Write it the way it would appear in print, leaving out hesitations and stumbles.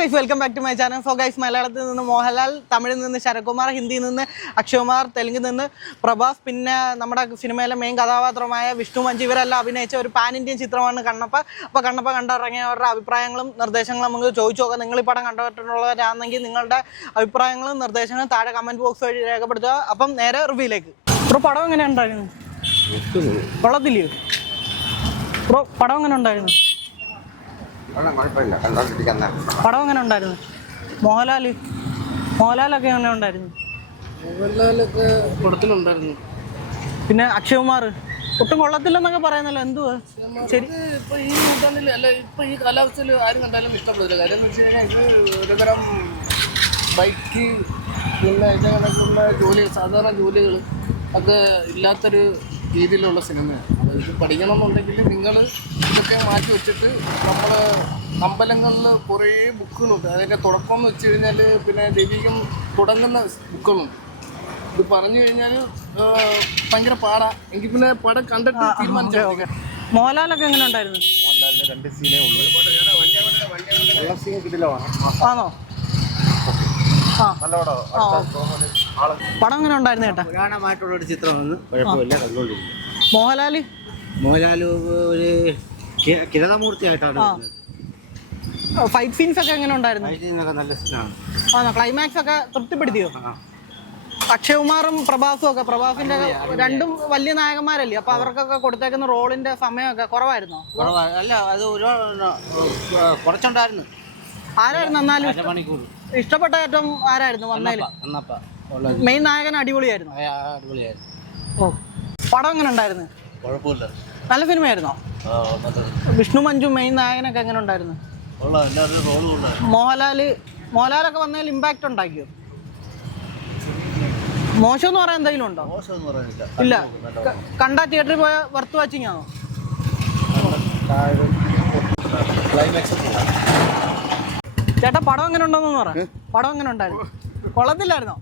Guys welcome back to my channel. So guys മലയാളത്തിൽ നിന്ന് മോഹൻലാൽ, തമിഴിൽ നിന്ന് ശരത്കുമാർ, ഹിന്ദിയിൽ നിന്ന് അക്ഷയ്കുമാർ, തെലുങ്കിൽ നിന്ന് പ്രഭാസ്, പിന്നെ നമ്മുടെ സിനിമയിലെ മെയിൻ കഥാപാത്രമായ വിഷ്ണു മഞ്ജു ഇവരെല്ലാം അഭിനയിച്ച ഒരു പാൻ ഇന്ത്യൻ ചിത്രമാണ് കണ്ണപ്പ. അപ്പോൾ കണ്ണപ്പ കണ്ടിറങ്ങിയവരുടെ അഭിപ്രായങ്ങളും നിർദ്ദേശങ്ങളും നമുക്ക് ചോദിച്ചു നോക്കാം. നിങ്ങൾ ഈ പടം കണ്ടിട്ടുള്ളവരാണെങ്കിൽ നിങ്ങളുടെ അഭിപ്രായങ്ങളും നിർദ്ദേശങ്ങളും താഴെ കമൻറ്റ് ബോക്സ് വഴി രേഖപ്പെടുത്തുക. അപ്പം നേരെ റിവ്യൂയിലേക്ക്. ബ്രോ പടം എങ്ങനെ ഉണ്ടായിരുന്നു? കൊള്ളത്തില്ലയോ ബ്രോ? പടം എങ്ങനെ ഉണ്ടായിരുന്നു? പടം എങ്ങനെ ഉണ്ടായിരുന്നു? മോഹൻലാലൊക്കെ എങ്ങനെ ഉണ്ടായിരുന്നു? മോഹൻലാലൊക്കെ പടത്തിലുണ്ടായിരുന്നു. പിന്നെ അക്ഷയ്കുമാർ ഒട്ടും കൊള്ളത്തില്ലെന്നൊക്കെ പറയുന്നല്ലോ, എന്തുവാ? ശരി, ഇപ്പൊ ഈ നൂറ്റാണ്ടിൽ അല്ല, ഇപ്പൊ ഈ കാലാവസ്ഥയിൽ ആരും കണ്ടാലും ഇഷ്ടപ്പെടില്ല. കാര്യം എന്ന് വെച്ച് കഴിഞ്ഞാൽ ഇത് ഒരുതരം ബൈക്ക് പിന്നെ ഇതിൻ്റെ കണക്കുള്ള ജോലി, സാധാരണ ജോലികൾ ഒക്കെ ഇല്ലാത്തൊരു രീതിയിലുള്ള സിനിമയാണ്. ഇത് പഠിക്കണമെന്നുണ്ടെങ്കിൽ നിങ്ങൾ ഇതൊക്കെ മാറ്റി വെച്ചിട്ട് നമ്മൾ അമ്പലങ്ങളിൽ കുറേ ബുക്കുകളുണ്ട്. അതിൻ്റെ തുടക്കം എന്ന് വെച്ച് കഴിഞ്ഞാൽ പിന്നെ ദൈവികം തുടങ്ങുന്ന ബുക്കുകളുണ്ട്. ഇത് പറഞ്ഞു കഴിഞ്ഞാൽ ഭയങ്കര പാടാ. എങ്കിൽ പിന്നെ പടം കണ്ടിട്ട് തീരുമാനിച്ചു. മോഹൻലാലൊക്കെ എങ്ങനെ ഉണ്ടായിരുന്നു? മോഹൻലാലിന് 2 സീനേ ഉള്ളൂ. സീൻ കിട്ടില്ലാണ്. ആണോ? പടം എങ്ങനെ ഉണ്ടായിരുന്നു ചേട്ടാ? പുരാണമായിട്ടുള്ളൊരു ചിത്രമാണ്, കുഴപ്പമില്ല, കണ്ടുകൊണ്ടിരിക്കും. മോഹൻലാൽ ഒരു കിരതമൂർത്തിയായിട്ടാണ്. ഫൈറ്റ് സീൻസ് ഒക്കെ എങ്ങനെ ഉണ്ടായിരുന്നു? നല്ല സീനാണ്. ആണോ? ക്ലൈമാക്സ് ഒക്കെ തൃപ്തിപ്പെടുത്തിയോ? അക്ഷയ്കുമാറും പ്രഭാസും ഒക്കെ, പ്രഭാസിന്റെ രണ്ടും വലിയ നായകന്മാരല്ലേ, അപ്പൊ അവർക്കൊക്കെ കൊടുത്തേക്കുന്ന റോളിന്റെ സമയമൊക്കെ കുറവായിരുന്നോ? അല്ല, അത് കുറച്ചുണ്ടായിരുന്നു. ആരായിരുന്നു എന്നാലും ഇഷ്ടപ്പെട്ട ഏറ്റവും ആരായിരുന്നു വന്നതിൽ? മെയിൻ നായകൻ അടിപൊളിയായിരുന്നു. ഓ, പടം എങ്ങനെ ഉണ്ടായിരുന്നു? കുഴപ്പമില്ല, നല്ല സിനിമയായിരുന്നോ? വിഷ്ണു മഞ്ജു മെയിൻ നായകനൊക്കെ എങ്ങനെ ഉണ്ടായിരുന്നു? മോഹൻലാലൊക്കെ വന്നതിൽ ഇമ്പാക്ട് ഉണ്ടാക്കിയോ? മോശം എന്ന് പറയാൻ എന്തെങ്കിലും ഉണ്ടോ? ഇല്ല. കണ്ടാ തിയേറ്ററിൽ പോയ വർത്ത് വാച്ചിങ് ആണോ? ചേട്ടാ പടം എങ്ങനെ ഉണ്ടോന്ന് പറ. പടം എങ്ങനെ ഉണ്ടായിരുന്നു? കൊള്ളത്തില്ലായിരുന്നോ?